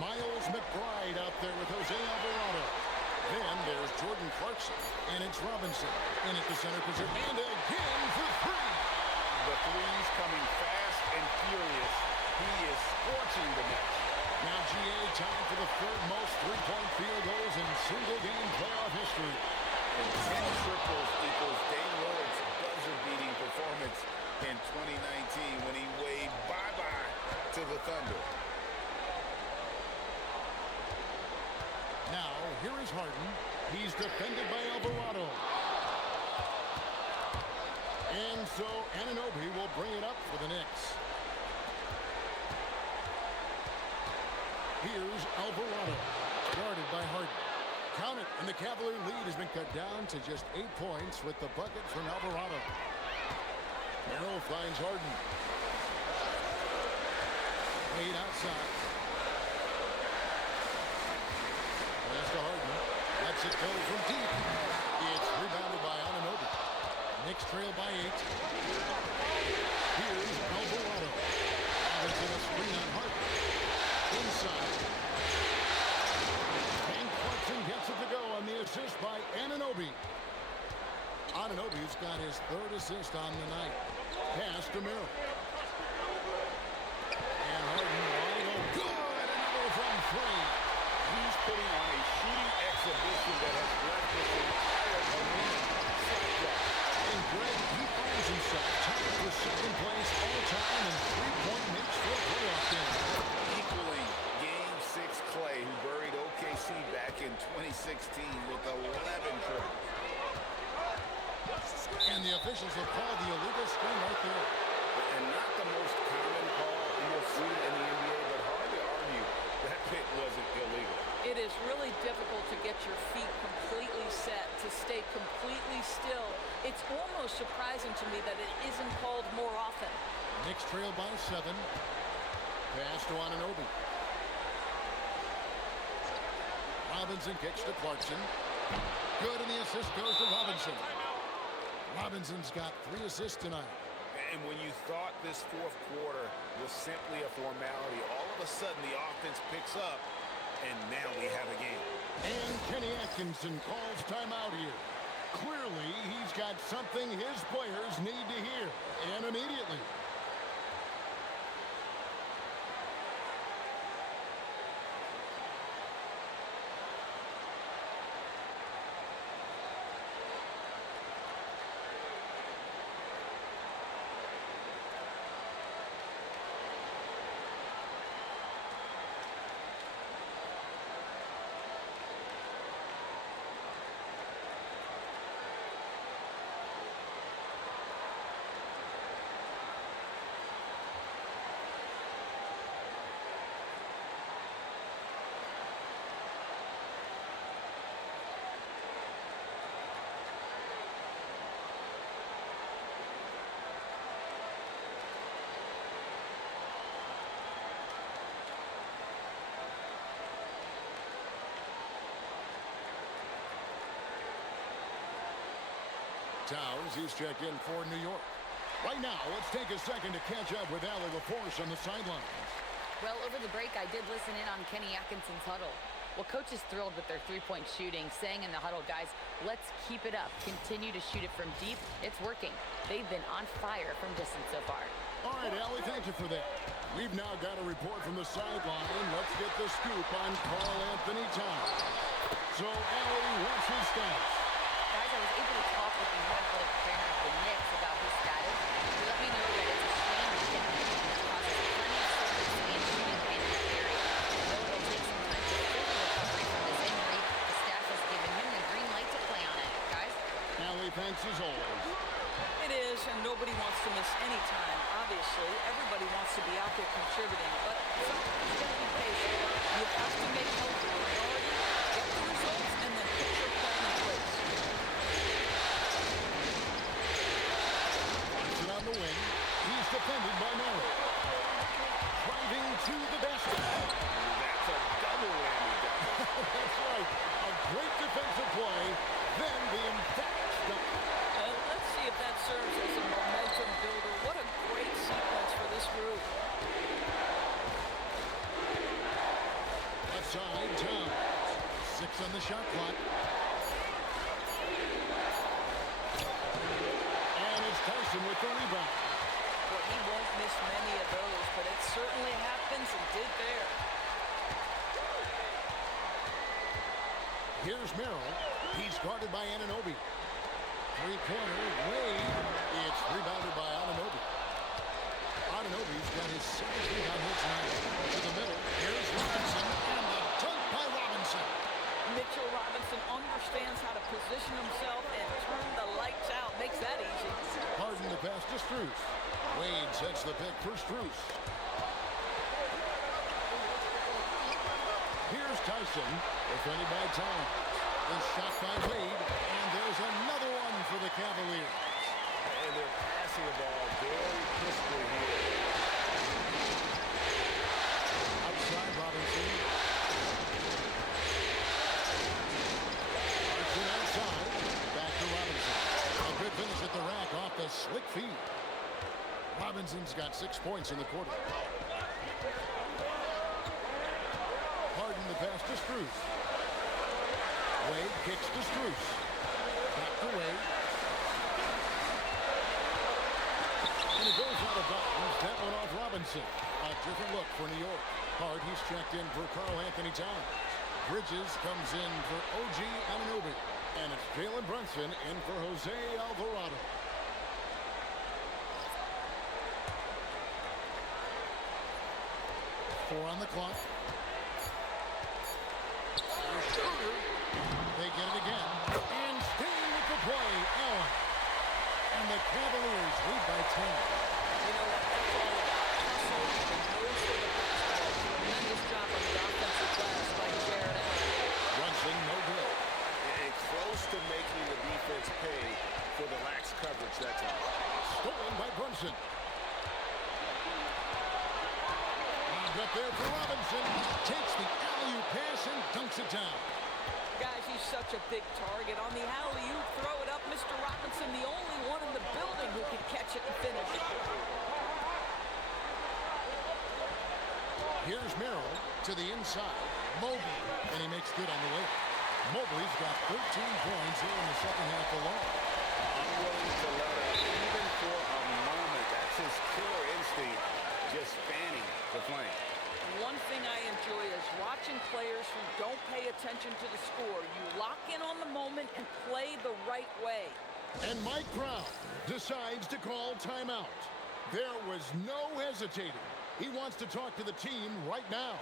Miles McBride out there with Jose Alvarado. Then there's Jordan Clarkson, and it's Robinson in at the center position. And again for 3. The threes coming fast and furious. He is scorching the net. Now GA tied for the third most three-point field goals in single-game playoff history. And 10 triples equals Dame Lillard's buzzer-beating performance in 2019 when he waved bye-bye to the Thunder. Now, here is Harden. He's defended by Alvarado. And so Anunoby will bring it up for the Knicks. Here's Alvarado, guarded by Harden. Count it, and the Cavalier lead has been cut down to just 8 points with the bucket from Alvarado. Merrill finds Harden. Wade outside. Pass to Harden. Lets it go from deep. It's rebounded by Anunoby. Knicks trail by 8. Here's Alvarado. Robinson a screen on Harden. Inside. And Clarkson gets it to go on the assist by Anunoby. Anunoby's got his 3rd assist on the night. Pass to Merrill. And Harden wide open. Good! Another from 3. He's putting on a shooting exhibition that has left this entire arena sidetracked. And Greg, he finds himself tied for 2nd place all-time in three-point makes for a playoff game. Equaling Game 6 Clay, who buried OKC back in 2016 with 11 triples. And the officials have called the illegal screen right there. And not the most common call you'll see in the NBA, but hard to argue that pick wasn't illegal. It is really difficult to get your feet completely set, to stay completely still. It's almost surprising to me that it isn't called more often. Knicks trail by 7. Pass to Anunoby. Robinson kicks to Clarkson. Good, and the assist goes to Robinson. Robinson's got 3 assists tonight. And when you thought this fourth quarter was simply a formality, all of a sudden the offense picks up, and now we have a game. And Kenny Atkinson calls timeout here. Clearly, he's got something his players need to hear, and immediately. Towns, he's checked in for New York. Right now, let's take a second to catch up with Allie LaForce on the sidelines. Well, over the break, I did listen in on Kenny Atkinson's huddle. Well, coach is thrilled with their three-point shooting, saying in the huddle, guys, let's keep it up. Continue to shoot it from deep. It's working. They've been on fire from distance so far. All right, Allie, thank you for that. We've now got a report from the sideline. Let's get the scoop on Karl Anthony Towns. So, Allie, what's his status? Guys, I was able to talk with the head athletic trainer of the Knicks about his status. He let me know that it's a strained hip, which causes plenty of soreness and shooting pain in that area. Though it'll take some time to fully recovery from this injury, the staff has given him the green light to play on it. Guys? Allie, thanks as always. It is, and nobody wants to miss any time. Obviously, everybody wants to be out there contributing, but sometimes you got to be patient. You have to make health a priority, get the results, and then put your plan in place. Watson on the wing. He's defended by Merrill. Driving to the basket. That's a double whammy, guys. That's right. A great defensive play, then the emphatic dunk. Let's see if that serves as a momentum builder. What a great sequence for this group. Left side, Towns. 6 on the shot clock. And it's Tyson with the rebound. Well, he won't miss many of those, but it certainly happens and did there. Here's Merrill. He's guarded by Anunoby. Three-pointer, Wade. It's rebounded by Anunoby. Anunoby's got his 7th rebound here tonight. To the middle. Here's Robinson, and the dunk by Robinson. Mitchell Robinson understands how to position himself and turn the lights out. Makes that easy. Harden the pass to Strus. Wade sets the pick for Strus. Here's Tyson, defended by Towns. The shot by Wade, and there's another one for the Cavaliers. And they're passing the ball very crisply here. Outside Robinson. Harden outside. Back to Robinson. A good finish at the rack off the slick feed. Robinson's got 6 points in the quarter. Harden the pass to Strus. Wade kicks to Strus. Back to Wade. And it goes out of bounds. That one off Robinson. A different look for New York. Hard, he's checked in for Karl-Anthony Towns. Bridges comes in for OG Anunoby. And it's Jalen Brunson in for Jose Alvarado. Four on the clock. Schroeder. They get it again. And staying with the play, Allen. And the Cavaliers lead by 10. You know what? That's all about hustle and nose for the basketball. Tremendous job on the offensive glass by Jared Allen. Brunson, no good. And close to making the defense pay for the lax coverage that time. Stolen by Brunson. Up there for Robinson. Takes the alley-oop pass and dunks it down. Guys, he's such a big target. On the alley-oop, throw it up. Mr. Robinson, the only one in the building who can catch it and finish. Here's Merrill to the inside. Mobley, and he makes good on the way. Mobley's got 13 points here in the second half alone. Unwilling to let up even for a moment. That's his killer instinct, just fanning the flame. One thing I enjoy is watching players who don't pay attention to the score. You lock in on the moment and play the right way. And Mike Brown decides to call timeout. There was no hesitating. He wants to talk to the team right now.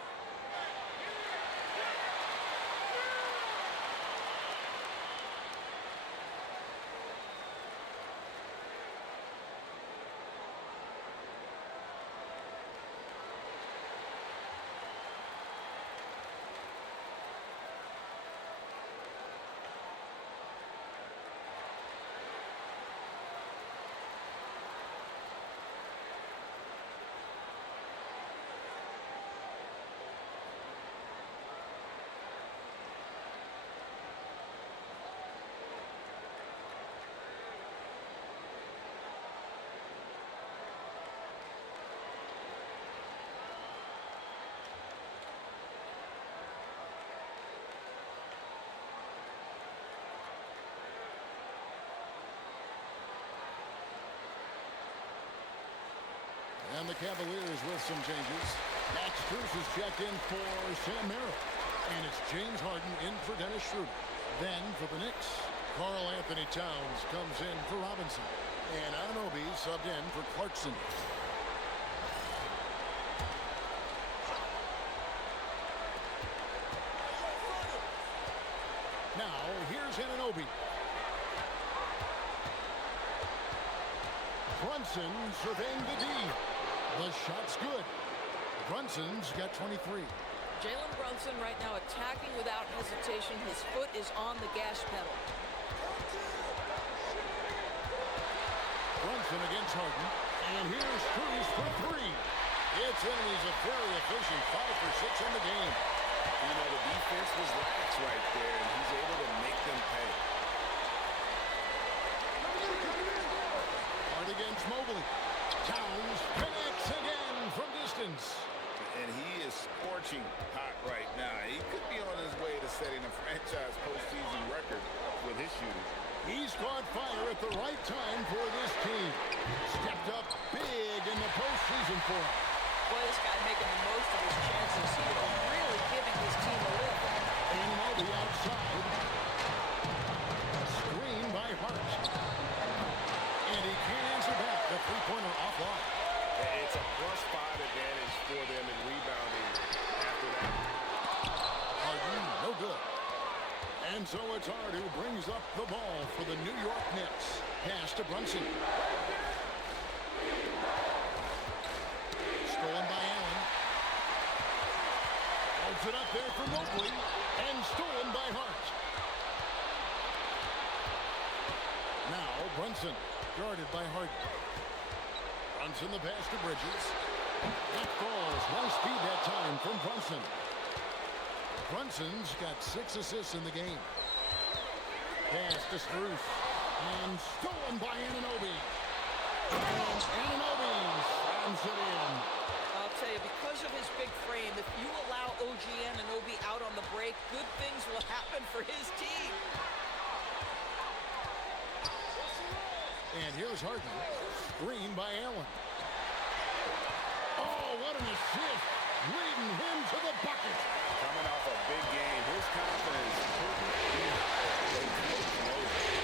And the Cavaliers with some changes. Max Strus is checked in for Sam Merrill. And it's James Harden in for Dennis Schroeder. Then for the Knicks, Karl-Anthony Towns comes in for Robinson. And Anunoby subbed in for Clarkson. Now, here's Anunoby. Brunson surveying the D. The shot's good. Brunson's got 23. Jalen Brunson right now attacking without hesitation. His foot is on the gas pedal. Brunson against Harden. And here's Cruz for three. It's in. He's a very efficient 5 for 6 in the game. You know, the defense was lax right there, and he's able to make them pay. Hard against Mobley. Towns connects again from distance. And he is scorching hot right now. He could be on his way to setting a franchise postseason record with his shooting. He's caught fire at the right time for this team. Stepped up big in the postseason for him. Boy, this guy making the most of his chances. He is really giving his team a lift. And Mobley outside. Screen by Hart. And he can't answer back. The three-pointer offline. It's a +5 advantage for them in rebounding after that. Harden, no good. And so it's Hart who brings up the ball for the New York Knicks. Pass to Brunson. Stolen by Allen. Holds it up there for Mobley. And stolen by Hart. Now Brunson, guarded by Harden. Brunson the pass to Bridges. That falls. Nice speed that time from Brunson. Brunson's got 6 assists in the game. Pass to Strus. And stolen by Anunoby. And Anunoby slams it in. I'll tell you, because of his big frame, if you allow OG Anunoby out on the break, good things will happen for his team. And here's Harden. Screen by Allen. Oh, what an assist. Leading him to the bucket. Coming off a big game, his confidence couldn't be higher.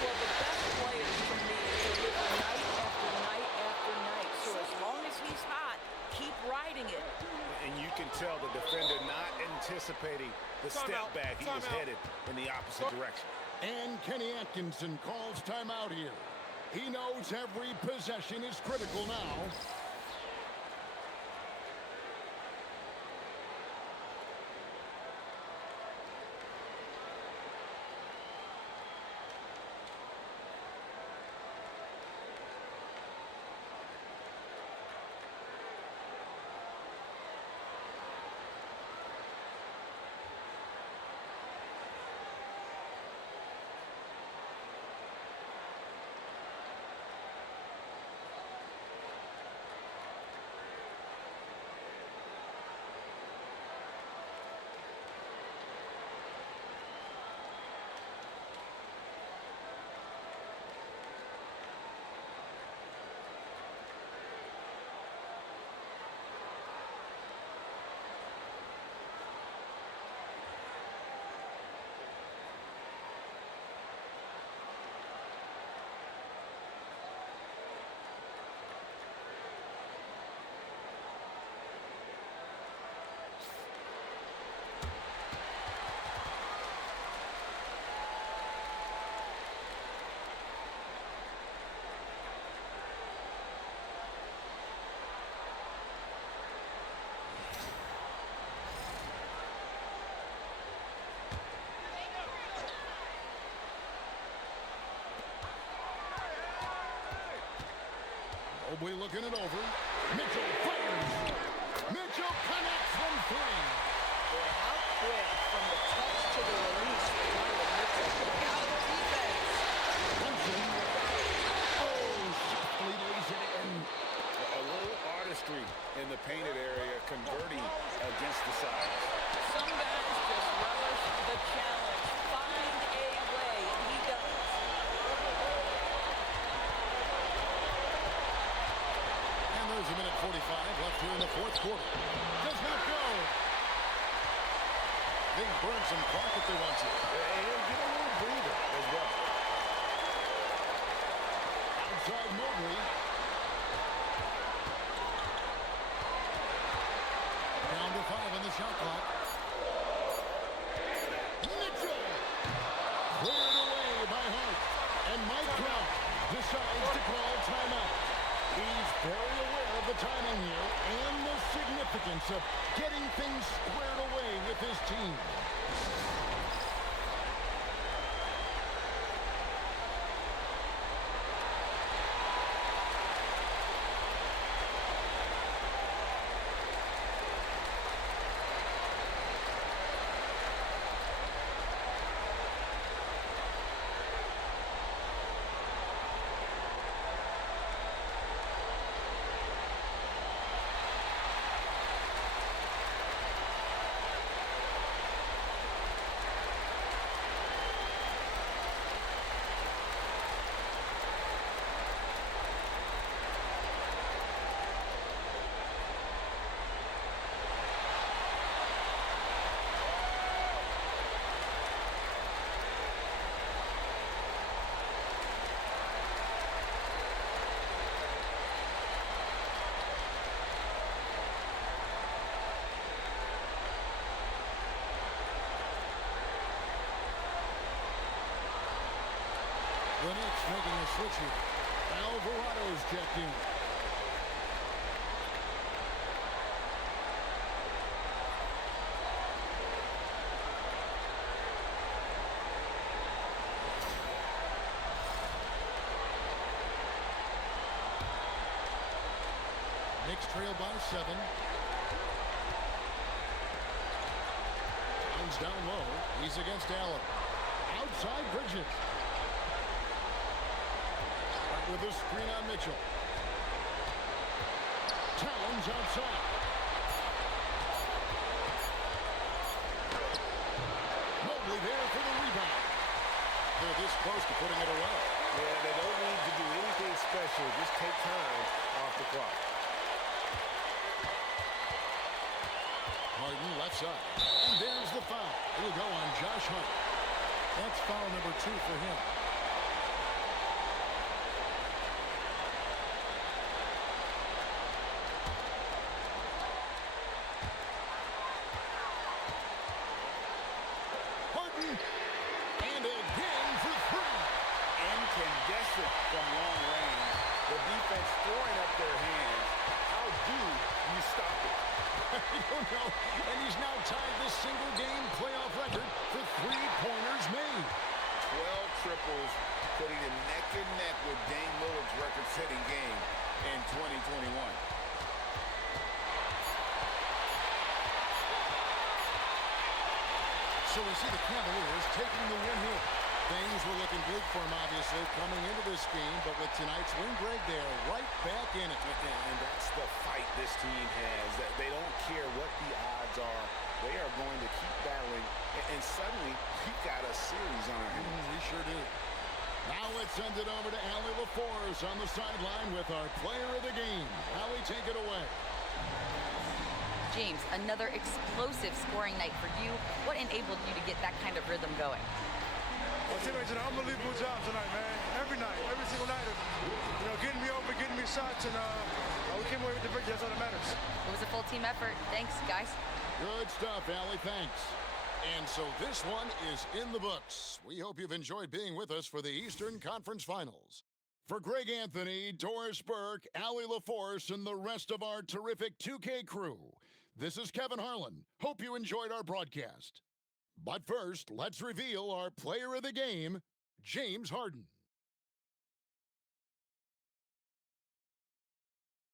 Well, the best players for me deliver night after night after night. So as long as he's hot, keep riding it. And you can tell the defender not anticipating the step back. He was headed in the opposite direction. And Kenny Atkinson calls timeout here. He knows every possession is critical now. Mobley looking it over. Mitchell fires. Mitchell connects from 3. Boy, how quick from the touch to the release. Donovan Mitchell. Look out, defense. Brunson. Oh, softly lays it in. A little artistry in the painted area, converting against the sides. Some guys just relish the challenge. Find a way, and he does. And there's a minute 45 left here in the fourth quarter. Does not go. They burn some clock if they want to. And get a little breather as well. Outside Mobley. Down to 5 on the shot clock. Mitchell! Cleared away by Hart. And Mike Trout decides to call timeout. the timing here and the significance of getting things squared away with his team. The Knicks making a switch here. Alvarado's checked in. Knicks trail by 7. Jones down low. He's against Allen. Outside Bridges. With a screen on Mitchell. Towns outside. Mobley there for the rebound. They're this close to putting it away. Yeah, they don't need to do anything special. Just take time off the clock. Harden left side. And there's the foul. It'll go on Josh Hart. That's foul number 2 for him. From long range, the defense throwing up their hands. How do you stop it? I don't know. And he's now tied the single-game playoff record for three-pointers made. 12 triples, putting him neck and neck with Dame Lillard's record-setting game in 2021. So we see the Cavaliers taking the win here. Things were looking bleak for him, obviously, coming into this game. But with tonight's win, Greg, they are right back in it. And that's the fight this team has. That they don't care what the odds are. They are going to keep battling. And suddenly, we got a series on our hands. We sure do. Now let's send it over to Allie LaForce on the sideline with our player of the game. Allie, take it away. James, another explosive scoring night for you. What enabled you to get that kind of rhythm going? Our teammates did an unbelievable job tonight, man. Every night, every single night of, getting me open, getting me shots, and we came away with the victory. That's all that matters. It was a full team effort. Thanks, guys. Good stuff, Allie. Thanks. And so this one is in the books. We hope you've enjoyed being with us for the Eastern Conference Finals. For Greg Anthony, Doris Burke, Allie LaForce, and the rest of our terrific 2K crew, this is Kevin Harlan. Hope you enjoyed our broadcast. But first, let's reveal our player of the game, James Harden.